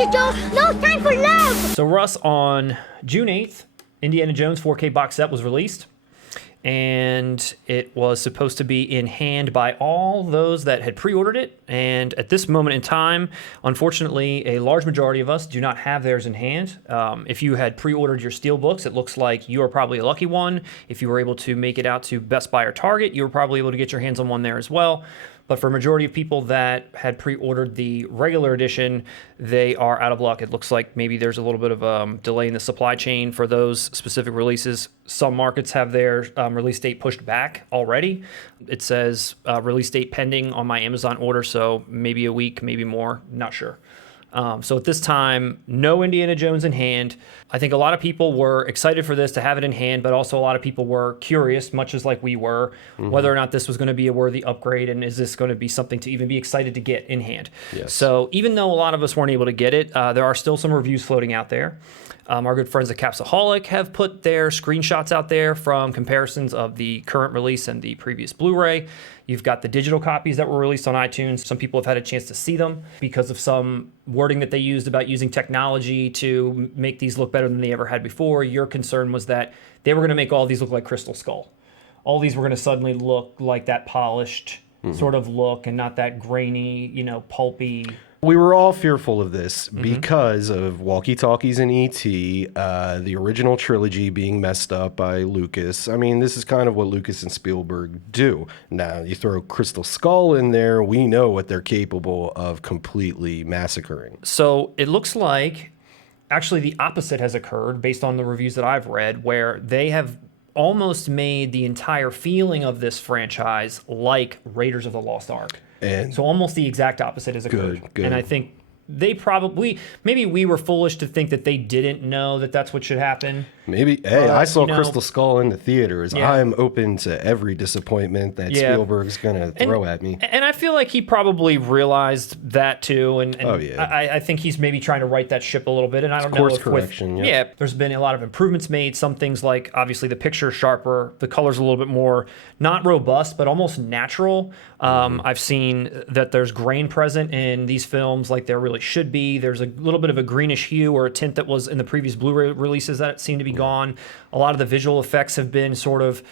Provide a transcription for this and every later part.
Mr. Jones. No time for love. So Russ, on June 8th, Indiana Jones 4K box set was released. And it was supposed to be in hand by all those that had pre-ordered it. And at this moment in time, unfortunately, a large majority of us do not have theirs in hand. If you had pre-ordered your Steelbooks, it looks like you are probably a lucky one. If you were able to make it out to Best Buy or Target, you were probably able to get your hands on one there as well. But for a majority of people that had pre-ordered the regular edition, they are out of luck. It looks like maybe there's a little bit of a delay in the supply chain for those specific releases. Some markets have their release date pushed back already. It says release date pending on my Amazon order, so maybe a week, maybe more, not sure. So at this time, no Indiana Jones in hand. I think a lot of people were excited for this to have it in hand, but also a lot of people were curious, much as like we were, whether or not this was going to be a worthy upgrade and is this going to be something to even be excited to get in hand. Yes. So even though a lot of us weren't able to get it, there are still some reviews floating out there. Our good friends at Caps-A-Holic have put their screenshots out there from comparisons of the current release and the previous Blu-ray. You've got the digital copies that were released on iTunes. Some people have had a chance to see them because of some wording that they used about using technology to make these look better than they ever had before. Your concern was that they were going to make all these look like Crystal Skull. All these were going to suddenly look like that polished sort of look and not that grainy, pulpy. We were all fearful of this because of walkie-talkies and E.T., the original trilogy being messed up by Lucas. I mean, this is kind of what Lucas and Spielberg do. Now, you throw Crystal Skull in there, we know what they're capable of completely massacring. So it looks like actually the opposite has occurred based on the reviews that I've read, where they have almost made the entire feeling of this franchise like Raiders of the Lost Ark. And so almost the exact opposite has occurred. Good. And I think they probably, maybe we were foolish to think that they didn't know that that's what should happen. Maybe, hey, I saw Crystal Skull in the theaters. Yeah. I'm open to every disappointment that Spielberg's going to throw at me. And I feel like he probably realized that too. And Oh, yeah. I think he's maybe trying to right that ship a little bit. And I don't know Course if correction, there's been a lot of improvements made. Some things like obviously the picture sharper, the color's a little bit more, not robust, but almost natural. I've seen that there's grain present in these films like there really should be. There's a little bit of a greenish hue or a tint that was in the previous Blu-ray releases that seemed to be gone. A lot of the visual effects have been sort of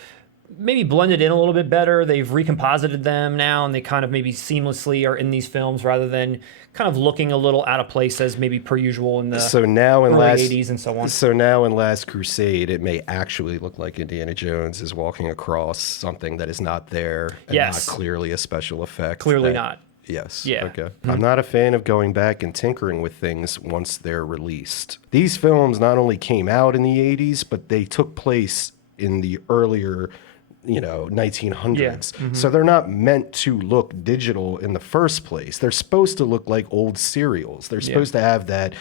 maybe blended in a little bit better. They've recomposited them now, and they kind of maybe seamlessly are in these films rather than kind of looking a little out of place as maybe per usual in the early 80s and so on. So now in Last Crusade, it may actually look like Indiana Jones is walking across something that is not there and not clearly a special effect. Clearly not. Yes. Yeah. Okay. I'm not a fan of going back and tinkering with things once they're released. These films not only came out in the 80s, but they took place in the earlier 1900s. So they're not meant to look digital in the first place. They're supposed to look like old serials. They're supposed to have that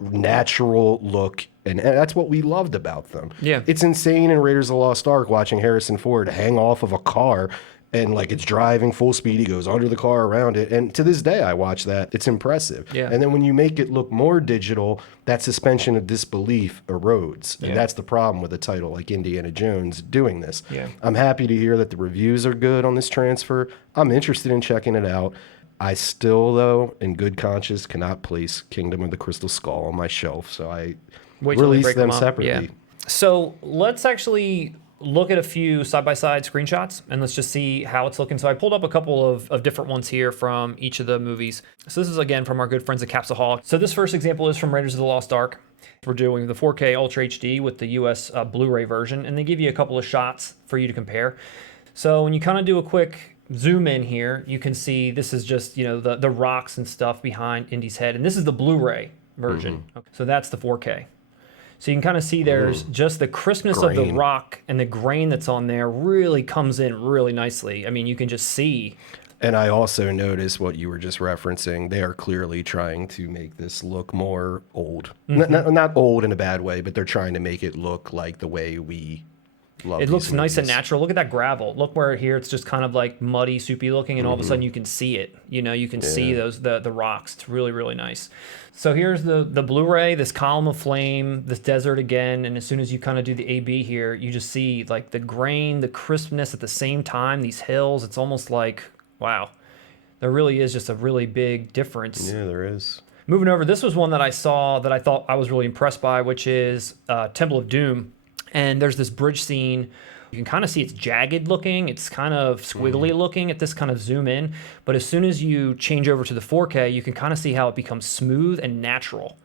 natural look, and that's what we loved about them. Yeah. It's insane in Raiders of the Lost Ark watching Harrison Ford hang off of a car and like it's driving full speed. He goes under the car around it. And to this day, I watch that. It's impressive. Yeah. And then when you make it look more digital, that suspension of disbelief erodes. And that's the problem with a title like Indiana Jones doing this. Yeah. I'm happy to hear that the reviews are good on this transfer. I'm interested in checking it out. I still, though, in good conscience, cannot place Kingdom of the Crystal Skull on my shelf. So I release them separately. Yeah. So let's actually look at a few side-by-side screenshots and let's just see how it's looking. So I pulled up a couple of different ones here from each of the movies. So this is again from our good friends at Caps-A-Holic. So this first example is from Raiders of the Lost Ark. We're doing the 4K Ultra HD with the US Blu-ray version, and they give you a couple of shots for you to compare. So when you kind of do a quick zoom in here, you can see this is just, the rocks and stuff behind Indy's head, and this is the Blu-ray version. Okay. So that's the 4K. So you can kind of see there's just the crispness of the rock and the grain that's on there really comes in really nicely. I mean, you can just see. And I also noticed what you were just referencing. They are clearly trying to make this look more old. Not old in a bad way, but they're trying to make it look like the way we love it. Looks nice and movies. natural. Look at that gravel. Look where here it's just kind of like muddy, soupy looking, and all of a sudden you can see it. You can see the rocks. It's really, really nice. So here's the Blu-ray, this column of flame, this desert again, and as soon as you kind of do the A/B here, you just see like the grain, the crispness at the same time, these hills. It's almost like, wow, there really is just a really big difference. Yeah, there is. Moving over, this was one that I saw that I thought I was really impressed by, which is Temple of Doom. And there's this bridge scene. You can kind of see it's jagged looking. It's kind of squiggly looking at this kind of zoom in. But as soon as you change over to the 4K, you can kind of see how it becomes smooth and natural.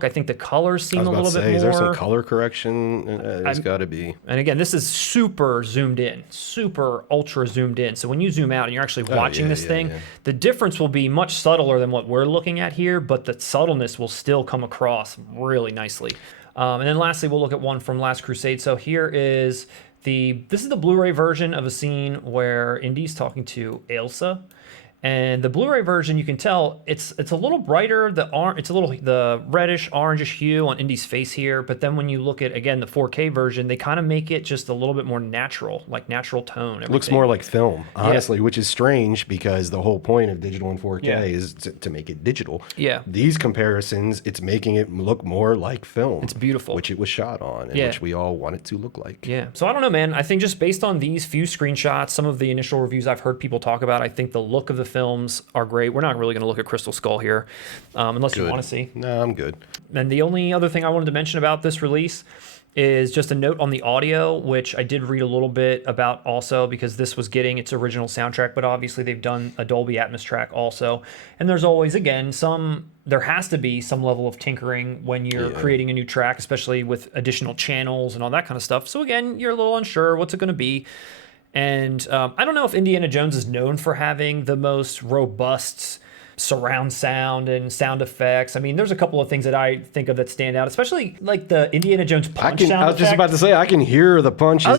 I think the colors seem a little bit more. Is there some color correction? There's got to be. And again, this is super zoomed in, super ultra zoomed in. So when you zoom out and you're actually watching this thing, the difference will be much subtler than what we're looking at here, but the subtleness will still come across really nicely. And then lastly, we'll look at one from Last Crusade. So here is this is the Blu-ray version of a scene where Indy's talking to Ailsa. And the Blu-ray version, you can tell it's a little brighter. The reddish, orangish hue on Indy's face here. But then when you look at, again, the 4K version, they kind of make it just a little bit more natural, like natural tone. Everything. Looks more like film, honestly, which is strange because the whole point of digital and 4K is to make it digital. Yeah. These comparisons, it's making it look more like film. It's beautiful. Which it was shot on and which we all want it to look like. Yeah. So I don't know, man. I think just based on these few screenshots, some of the initial reviews I've heard people talk about, I think the look of the films are great. We're not really going to look at Crystal Skull here unless you want to see. No, I'm good. And the only other thing I wanted to mention about this release is just a note on the audio, which I did read a little bit about also because this was getting its original soundtrack, but obviously they've done a Dolby Atmos track also. And there's always, again, there has to be some level of tinkering when you're creating a new track, especially with additional channels and all that kind of stuff. So again, you're a little unsure what's it going to be. And I don't know if Indiana Jones is known for having the most robust surround sound and sound effects. I mean, there's a couple of things that I think of that stand out, especially like the Indiana Jones punch sound effect. I was just about to say, I can hear the punches.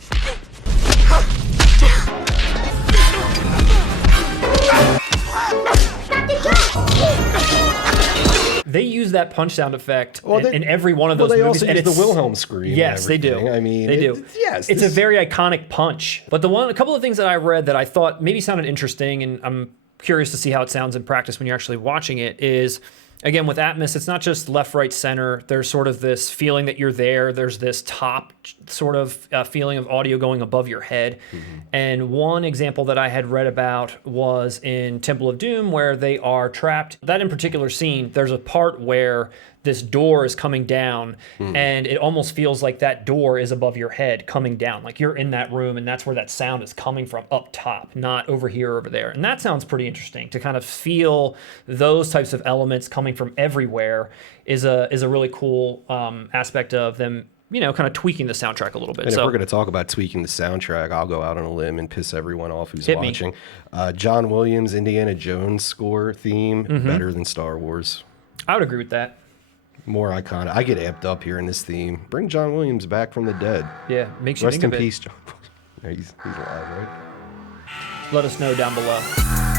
They use that punch sound effect in every one of those movies. They also use the Wilhelm scream. Yes, they do. I mean, they do. It's a very iconic punch. But a couple of things that I read that I thought maybe sounded interesting, and I'm curious to see how it sounds in practice when you're actually watching it, is, again, with Atmos, it's not just left, right, center. There's sort of this feeling that you're there. There's this top sort of feeling of audio going above your head. And one example that I had read about was in Temple of Doom, where they are trapped. That in particular scene, there's a part where this door is coming down and it almost feels like that door is above your head coming down. Like you're in that room and that's where that sound is coming from, up top, not over here or over there. And that sounds pretty interesting to kind of feel those types of elements coming from everywhere is a really cool aspect of them, kind of tweaking the soundtrack a little bit. And if we're going to talk about tweaking the soundtrack, I'll go out on a limb and piss everyone off who's watching. John Williams' Indiana Jones score theme, better than Star Wars. I would agree with that. More iconic. I get amped up hearing this theme. Bring John Williams back from the dead. Yeah, makes you think of it. Rest in peace, John. He's alive, right? Let us know down below.